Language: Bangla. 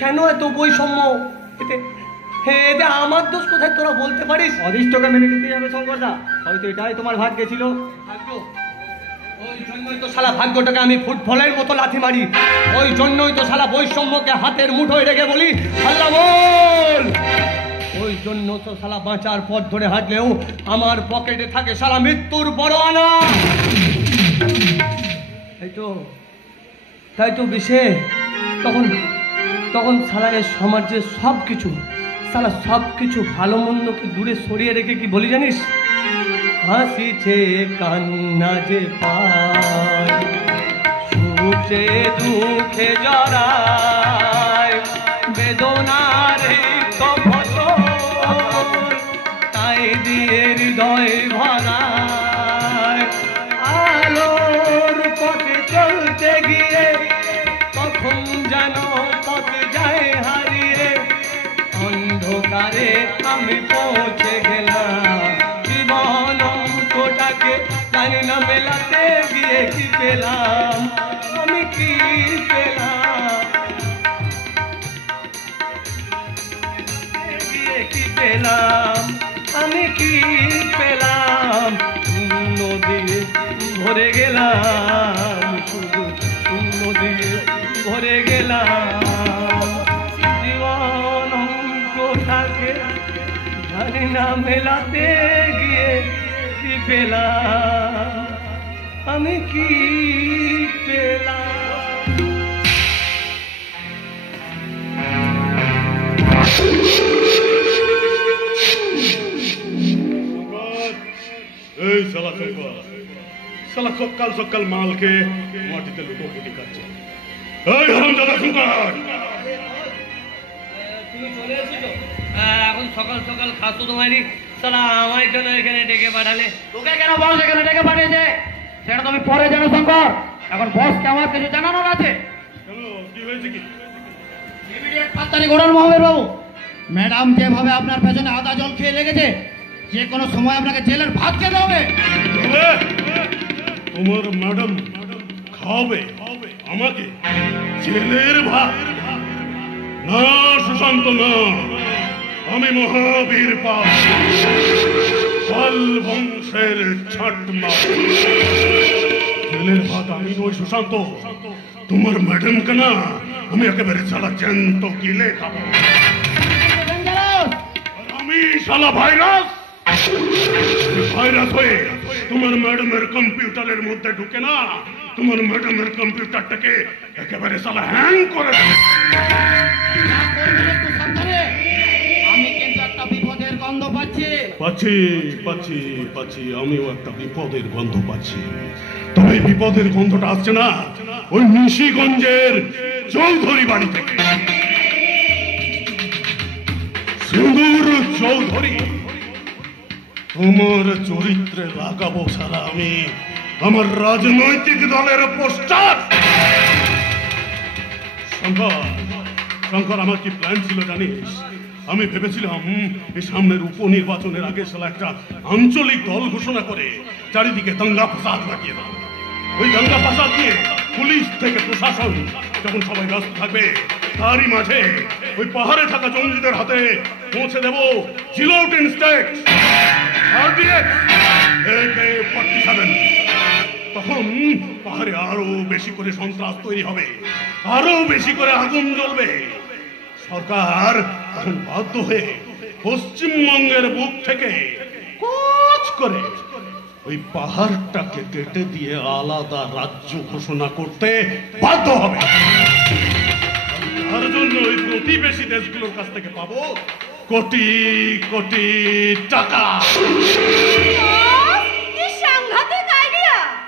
কেন এত বৈষম্য? এতে এতে আমার দোষ কোথায় তোরা বলতে পারিস? অদৃষ্টকে মেনে নিতেই হবে শঙ্করদা, হয়তো এটাই তোমার ভাগ্যে ছিল। ভাগ্য? ওই জন্যই তো শালা ভাগ্যটাকে আমি ফুটবলের মতো লাথি মারি। ওই জন্যই তো শালা বৈষম্যকে হাতের মুঠোয় রেখে বলি আল্লাহ বল। ওই জন্য তো শালা বাঁচার পথ ধরে হাঁটলেও আমার পকেটে থাকে শালা মৃত্যুর বড় আনা। তাই তো বিষে তখন তখন শালা এই সমাজের সব কিছু শালা সব কিছু ভালো মন্দকে দূরে সরিয়ে রেখে কি বলি জানিস? হাসিছে কান্না যে পায়, সুখে দুঃখে জড়ায়, বেদনার তো ফসল তাই দিয়ে হৃদয় ভরায়। আলোর পথে চলতে গিয়ে কখন যেন পথ যায় হারিয়ে, অন্ধকারে আমি পৌঁছে গেলাম। জীবন অঙ্কটাকে জানি না মেলাতে গিয়ে কি পেলাম, আমি কি পেলাম, গিয়ে কি পেলাম, আমি কি পেলাম। শূন্য দিয়ে ভরে গেলাম, শুধু শূন্য দিয়ে ভরে গেলাম। জীবন অঙ্কটাকে জানি না মেলাতে গিয়ে কি পেলাম, আমি কি পেলাম। এই শালা শঙ্কর, শালা সকাল সকাল মালকে মাটিতে লুটোপুটি কাটছে। এই হারামজাদা শঙ্কর, তুমি চলে এসেছো? এখন সকাল সকাল খাসো তোমারই শালা আমায় কেন এখানে ডেকে পাঠালে? তোকে কেন বস এখানে ডেকে পাঠিয়েছে সেটা তুমি পরে জানো শঙ্কর, এখন বসকে আমার কিছু জানানোর আছে। কেন, কি হয়েছে কি? ইমিডিয়েট 5 তারিখ অর্ডার মহাবীর বাবু, ম্যাডাম যেভাবে আপনার পেছনে আদা জল খেয়ে লেগেছে, যে কোনো সময় আপনাকে জেলের ভাত খেতে হবে। তোমার ম্যাডাম খাওয়াবে আমাকে জেলের ভাত? না সুশান্ত, না, আমি মহাবীর পাল বংশের ছাটমা। জেলের ভাত আমি নই সুশান্ত, তোমার ম্যাডামকে না আমি একেবারে শালা জ্যান্ত গিলে খাবো। আমি শালা ভাইরাস হয়ে তোমার ম্যাডামের কম্পিউটারের মধ্যে ঢুকে না তোমার ম্যাডামের কম্পিউটারটাকে একেবারে শালা হ্যাং করে দেবে। আমি কিন্তু একটা বিপদের গন্ধ পাচ্ছি। পাচ্ছি আমিও একটা বিপদের গন্ধ পাচ্ছি। তবে বিপদের গন্ধটা আসছে না ওই নিশিগঞ্জের চৌধুরী বাড়ি থেকে। সিঁদুর চৌধুরী, তোমার চরিত্রে লাগাবো সারা আমি আমার রাজনৈতিক দলের পোস্টার। শঙ্কর, আমার কি প্ল্যান ছিল জানিস? আমি ভেবেছিলাম এই সামনের উপনির্বাচনের আগে সালা একটা আঞ্চলিক দল ঘোষণা করে চারিদিকে দাঙ্গা ফাসাদ লাগিয়ে দাও। ওই দাঙ্গা ফাসাদ দিয়ে পুলিশ থেকে প্রশাসন যখন সবাই ব্যস্ত থাকবে, তারই মাঝে ওই পাহাড়ে থাকা জঙ্গিদের হাতে পৌঁছে দেব জিলোটিন স্টেট। তখন পাহাড়ে আরো বেশি করে সন্ত্রাস তৈরি হবে, আরো বেশি করে আগুন জ্বলবে। সরকার এখন বাধ্য হয়ে পশ্চিমবঙ্গের বুক থেকে কুচ করে ওই পাহাড়টাকে কেটে দিয়ে আলাদা রাজ্য ঘোষণা করতে বাধ্য হবে। তার জন্য ওই প্রতিবেশী দেশগুলোর কাছ থেকে পাবো কোটি কোটি টাকা।